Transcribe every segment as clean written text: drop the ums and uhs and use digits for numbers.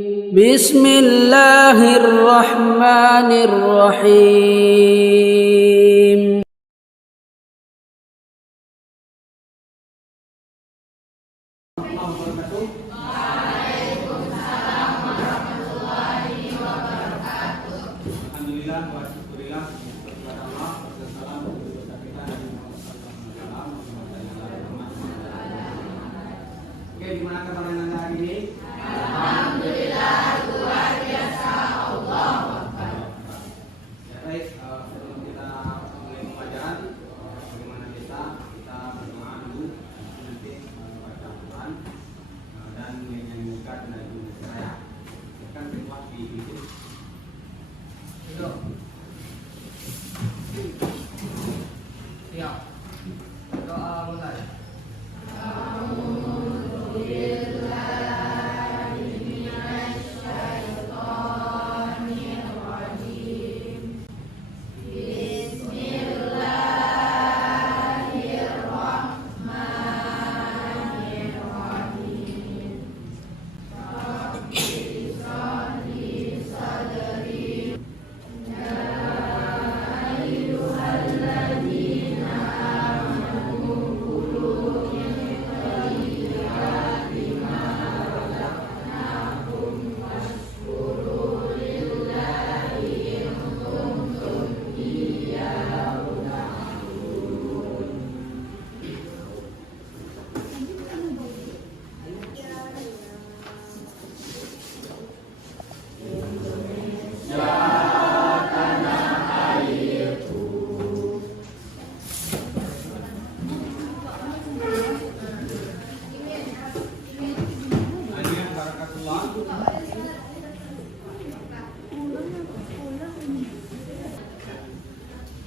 Bismillahirrahmanirrahim. Alhamdulillah wa syukurillah kepada Allah. Wassalamu Oke, gimana kabar Anda hari ini? Alhamdulillah, luar biasa. Allahu Akbar. Ya, baik, sebelum kita mulai pembelajaran, bagaimana kita berdoa dulu, nanti membaca Al-Quran dan menyanyikan lagu Raya. Kan riwayat di YouTube. Siap. Doa mulai.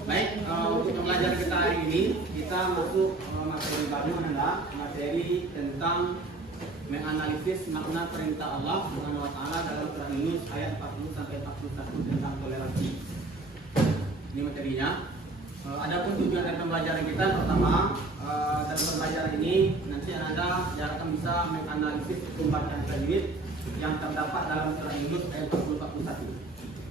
Baik, untuk pembelajaran kita hari ini kita masuk materi baru adalah materi tentang menganalisis makna perintah Allah Subhanahu wa taala dalam surah Yunus ayat 40 sampai 41 tentang toleransi. Ini materinya. Adapun tujuan dari pembelajaran kita pertama, dalam pembelajaran ini nanti Anda diharapkan bisa menganalisis hukum bacaan tajwid yang terdapat dalam surah Yunus ayat 40-41.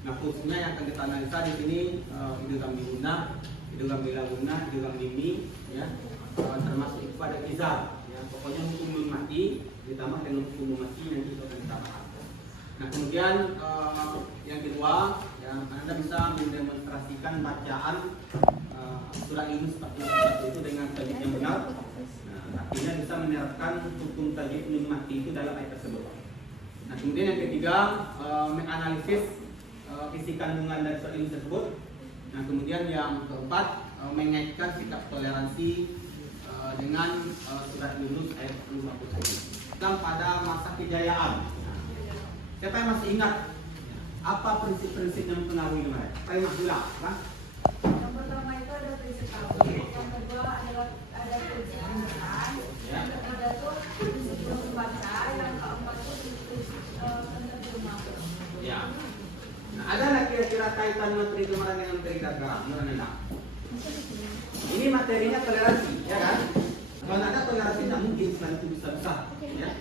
Nah, khususnya yang akan kita analisa di sini idgham bi gunnah, idgham bila gunnah, idgham mimi, ya, termasuk pada izar. Ya, pokoknya hukum nun mati ditambah dengan hukum nun mati yang kita akan kita bahas. Nah, kemudian yang kedua, ya, Anda bisa mendemonstrasikan bacaan surah Yunus 41 itu dengan tajwid yang benar. Nah, artinya bisa menerapkan hukum tajwid nun mati itu dalam ayat tersebut. Nah, kemudian yang ketiga, menganalisis isi kandungan dari surah Yunus tersebut. Nah, kemudian yang keempat, mengaitkan sikap toleransi dengan surah Yunus ayat 41. Pada masa kejayaan, siapa yang masih ingat apa prinsip-prinsip yang mempengaruhi mereka? Kalimat dulu, kan? Yang pertama itu ada prinsip tauhid, yang kedua adalah ada prinsip Al-Quran, yang ketiga itu prinsip membaca, yang keempat itu prinsip penerjemah. Ya. Nah, ada nggak kira-kira kaitan materi kemarin dengan materi kita sekarang? Menurut Anda? Ini materinya toleransi, ya kan? Kalau ada toleransi, tidak mungkin Islam itu bisa, ya.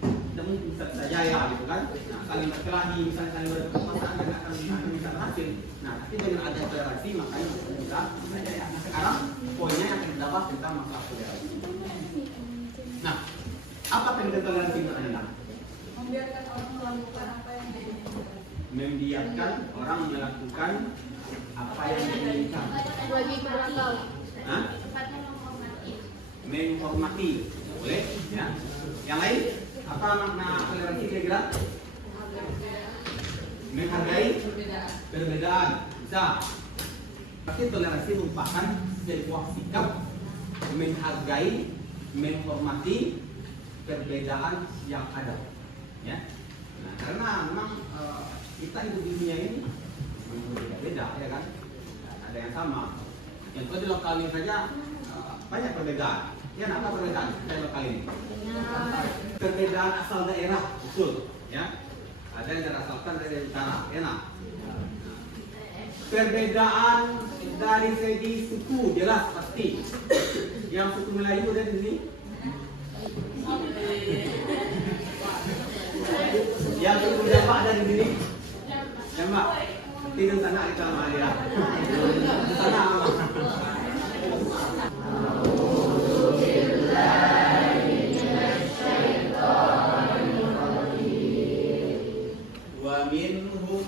Tidak mungkin bisa jaya, gitu kan? Nah, saling berkelahi, misalnya saling berkemasan, dan akan bisa berhasil. Nah, tapi dengan ada toleransi, makanya bisa jaya. Nah, sekarang poinnya yang kita bahas tentang masalah toleransi. Nah, apa pengertian toleransi menurut Anda? Membiarkan orang melakukan apa yang diinginkan. Membiarkan orang melakukan apa yang diinginkan. Bagi berakal. Hah? Menghormati, boleh? Ya. Yang lain, apa makna toleransi kira-kira? Menghargai perbedaan. Bisa. Tapi toleransi merupakan sebuah sikap menghargai, menghormati perbedaan yang ada. Ya. Nah, karena memang kita hidup di dunia ini beda, ya kan? Ada yang sama. Yang di lokal ini saja banyak perbedaan. Ya, apa perbedaan di lokal ini? Perbedaan asal daerah, betul. Ya, ada yang terasalkan dari utara, ya nah. Perbedaan dari segi suku jelas pasti. Yang suku Melayu ada di sini. ada di sini? Ya Mbak, tidur sana kita sama dia. Sana. Wa minhum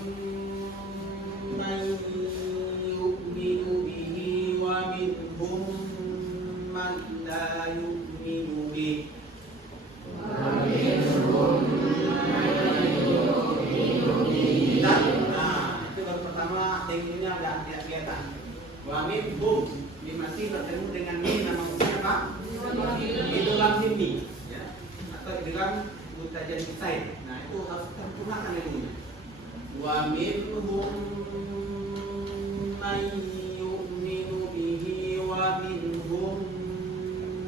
man yu'minu bihi wa minhum man la yu'minu bihi. Wa minhum, ini masih bertemu dengan min, nama siapa? Itu lam mimi, ya. Atau dalam mutajan kisain. Nah itu harus sempurnakan ilmunya. Wa minhum man yu'minu bihi wa minhum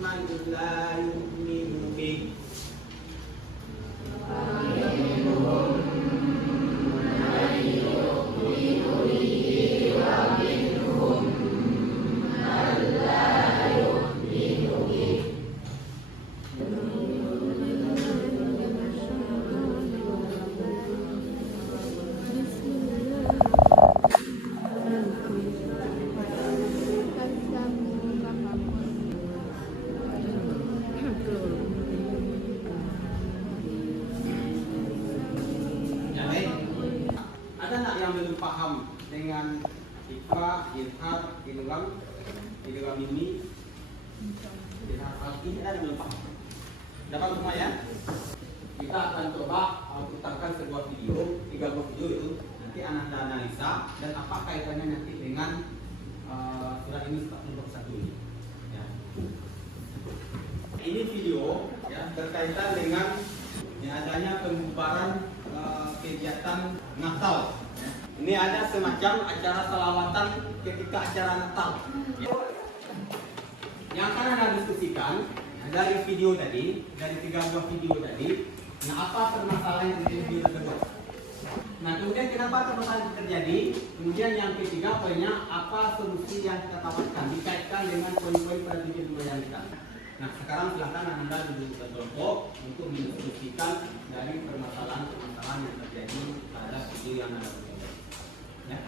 man la yu'minu bihi. Ada nggak yang belum paham dengan ikhfa, ilhar, ilham ini, ilhar alfi? Ada yang belum paham? Dapat semua ya? Kita akan coba putarkan sebuah video, 3 buah video itu nanti Anda analisa dan apa kaitannya nanti dengan surat ini untuk satu ini. Ya. Ini video ya berkaitan dengan adanya pembubaran kegiatan Natal. Ya. Ini ada semacam acara selawatan ketika acara Natal. Ya. Yang akan Anda diskusikan dari video tadi, dari 3 buah video tadi, nah apa permasalahan yang terjadi di tersebut? Nah kemudian kenapa permasalahan itu terjadi? Kemudian yang ketiga poinnya, apa solusi yang kita tawarkan dikaitkan dengan poin-poin pada video yang kita. Nah sekarang silakan Anda duduk berkelompok untuk mendiskusikan dari permasalahan yang terjadi pada video yang Anda tonton. Ya.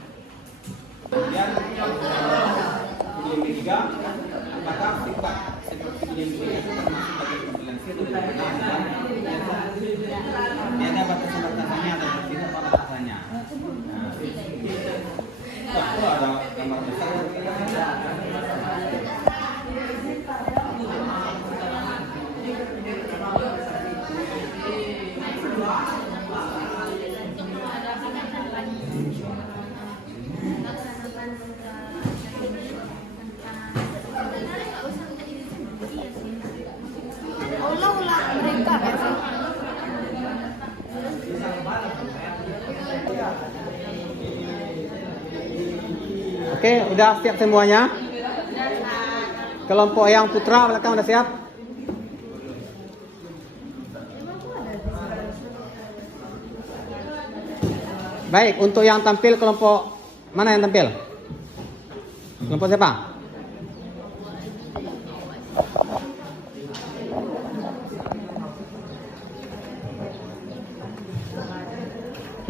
Kemudian video yang ketiga, apakah sifat seperti yang ketiga itu termasuk bagi pembilan dia ada batas-batasannya atau tidak batasannya. Nah, itu ada gambar besar. Oke, udah siap semuanya? Kelompok yang putra belakang udah siap? Baik, untuk yang tampil kelompok mana yang tampil? Kelompok siapa?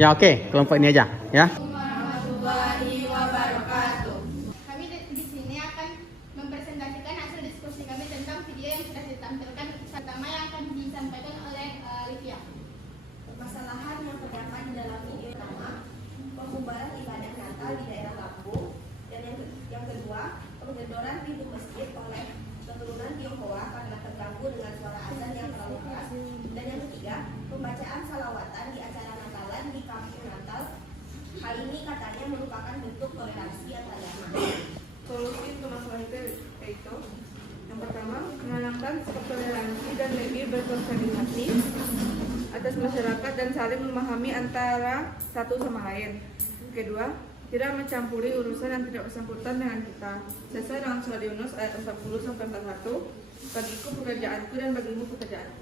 Ya oke, kelompok ini aja ya. Kami di sini akan mempresentasikan hasil diskusi kami tentang video yang sudah ditampilkan. Pertama yang akan disampaikan oleh Livia. Permasalahan yang terdapat di dalam video pertama, pembubaran ibadah Natal di daerah Lampung, dan yang kedua, pengedoran pintu masjid oleh keturunan Tionghoa karena terganggu dengan suara azan yang terlalu keras, dan yang ketiga, pembacaan salawatan di acara Natalan di kampung Natal. Hal ini katanya merupakan bentuk toleransi antaragama. Solusi untuk masalah itu yaitu yang pertama, menanamkan sikap toleransi dan lebih bersosialisasi atas masyarakat dan saling memahami antara satu sama lain. Kedua, tidak mencampuri urusan yang tidak bersangkutan dengan kita. Sesuai dengan surat Yunus ayat 40-41, bagiku pekerjaanku dan bagimu pekerjaan.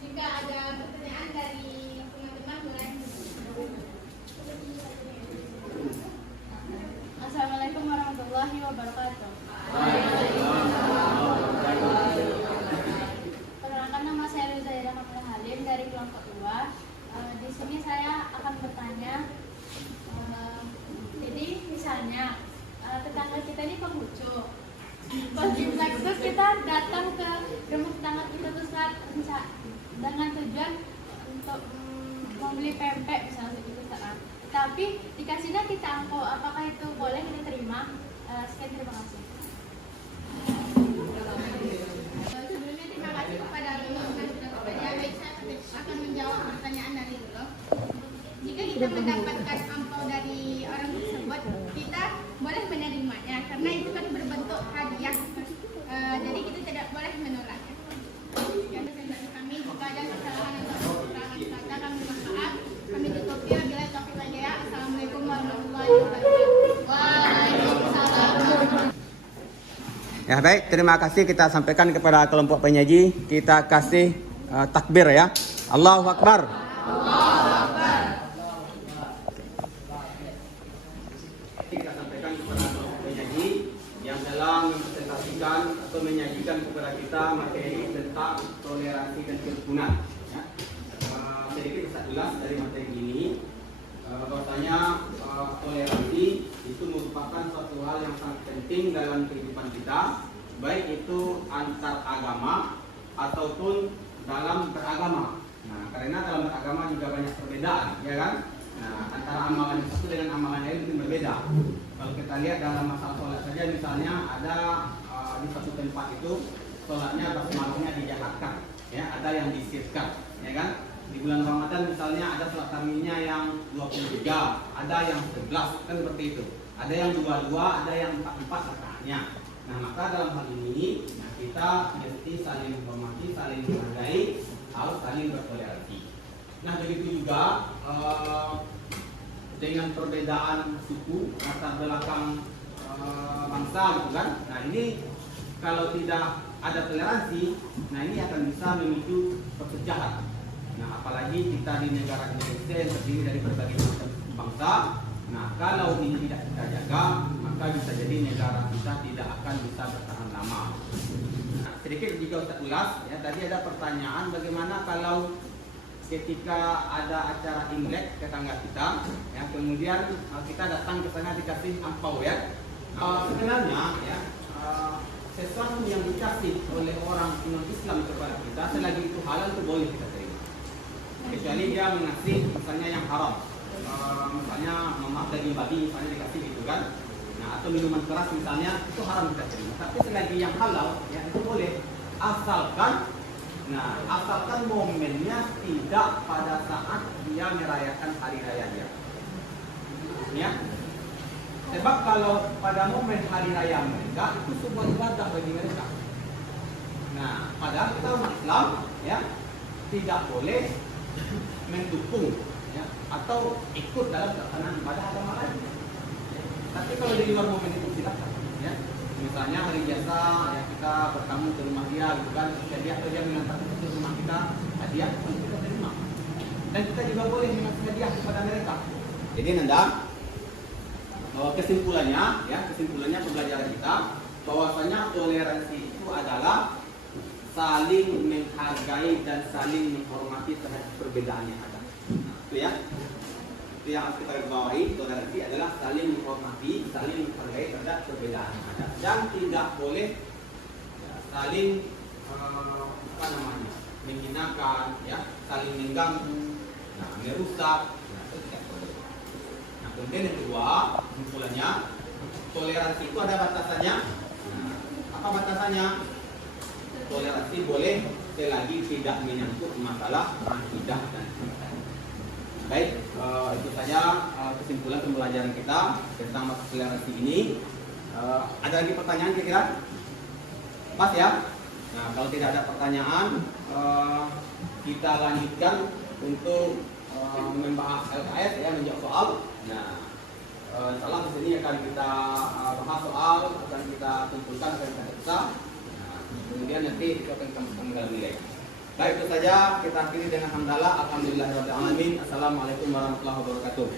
Jika ada pertanyaan dari teman-teman boleh. Assalamualaikum warahmatullahi wabarakatuh. Perkenalkan, nama saya Riza Ira Halim dari kelompok 2. Di sini saya akan dengan tujuan untuk membeli pempek misalnya gitu saat. Tapi dikasihnya kita angpau, apakah itu boleh kita terima? Sekian, terima kasih. Sebelumnya terima kasih kepada baik, saya akan menjawab pertanyaan dari Lolo. Jika kita mendapatkan angpau dari orang tersebut, kita boleh menerimanya karena itu kan berbentuk hadiah. Jadi kita tidak boleh menolaknya. Sekian dari kami. Jika ada kesalahan atau kekurangan kata, kami mohon maaf. Kami tutup bila taufiq wal hidayah. Assalamualaikum warahmatullahi wabarakatuh. Waalaikumsalam. Ya baik, terima kasih kita sampaikan kepada kelompok penyaji. Kita kasih takbir ya. Allahu Akbar. Kita sampaikan kepada kelompok penyaji yang dalam mempresentasikan atau menyajikan kepada kita materi tentang toleransi dan kerukunan. Ya. Sedikit saya ulas dari materi ini. Bahwasanya toleransi itu merupakan suatu hal yang sangat penting dalam kehidupan kita, baik itu antar agama ataupun dalam beragama. Nah, karena dalam beragama juga banyak perbedaan, ya kan? Nah, antara amalan satu dengan amalan lain mungkin berbeda. Kalau kita lihat dalam masalah sholat saja, misalnya ada di satu tempat itu sholatnya basmalahnya dijahatkan, ya, ada yang disirkan, ya kan? Di bulan Ramadan misalnya ada sholat tarawihnya yang 23, ada yang 11, kan seperti itu. Ada yang 22, ada yang 44 rakaatnya. Nah, maka dalam hal ini kita mesti saling menghormati, saling menghargai, harus saling bertoleransi. Nah, begitu juga dengan perbedaan suku, latar belakang bangsa, gitu kan? Nah, ini kalau tidak ada toleransi, nah ini akan bisa memicu perpecahan. Nah, apalagi kita di negara Indonesia yang terdiri dari berbagai macam bangsa. Nah, kalau ini tidak kita jaga, maka bisa jadi negara kita tidak akan bisa bertahan lama. Nah, sedikit juga Ustaz ulas, ya, tadi ada pertanyaan bagaimana kalau ketika ada acara Imlek tetangga kita, ya, kemudian kita datang ke sana dikasih angpau, ya. Sebenarnya, ya, sesuatu yang dikasih oleh orang non-Islam kepada kita, selagi itu halal itu boleh kita terima. Kecuali dia mengasih misalnya yang haram, misalnya maaf daging babi misalnya dikasih gitu kan, nah atau minuman keras misalnya, itu haram kita terima. Tapi selagi yang halal, ya itu boleh, asalkan momennya tidak pada saat dia merayakan hari raya dia, ya. Sebab kalau pada momen hari raya mereka itu sebuah ibadah bagi mereka. Nah, padahal kita umat Islam, ya, tidak boleh mendukung, ya, atau ikut dalam pelaksanaan ibadah agama lain. Tapi kalau di luar momen itu silakan, ya. Misalnya hari biasa, ya, kita bertamu ke rumah dia, gitu kan, jadi atau dia mengantarkan ke rumah kita hadiah, kita terima. Dan kita juga boleh mengasih hadiah kepada mereka. Jadi nanda kesimpulannya pembelajaran kita bahwasanya toleransi itu adalah saling menghargai dan saling menghormati terhadap perbedaan yang ada. Itu ya. Itu yang harus kita bawahi, toleransi adalah saling menghormati, saling menghargai terhadap perbedaan yang ada. Dan tidak boleh, ya, saling menghinakan, ya, saling mengganggu, nah, merusak, nah, itu tidak boleh. Nah, kemudian yang kedua, kesimpulannya, toleransi itu ada batasannya. Nah, apa batasannya? Toleransi boleh selagi tidak menyangkut masalah akidah dan ibadah. Baik, itu saja kesimpulan pembelajaran kita tentang masalah toleransi ini. Ada lagi pertanyaan kira-kira? Pas ya? Nah, kalau tidak ada pertanyaan, kita lanjutkan untuk membahas LKS, ya, menjawab soal. Nah, insyaallah di sini akan kita bahas soal, akan kita kumpulkan dan kita. Kemudian nanti kita akan tanggal nilai. Baik, itu saja kita akhiri dengan hamdalah. Alhamdulillahirabbil alamin. Assalamualaikum warahmatullahi wabarakatuh.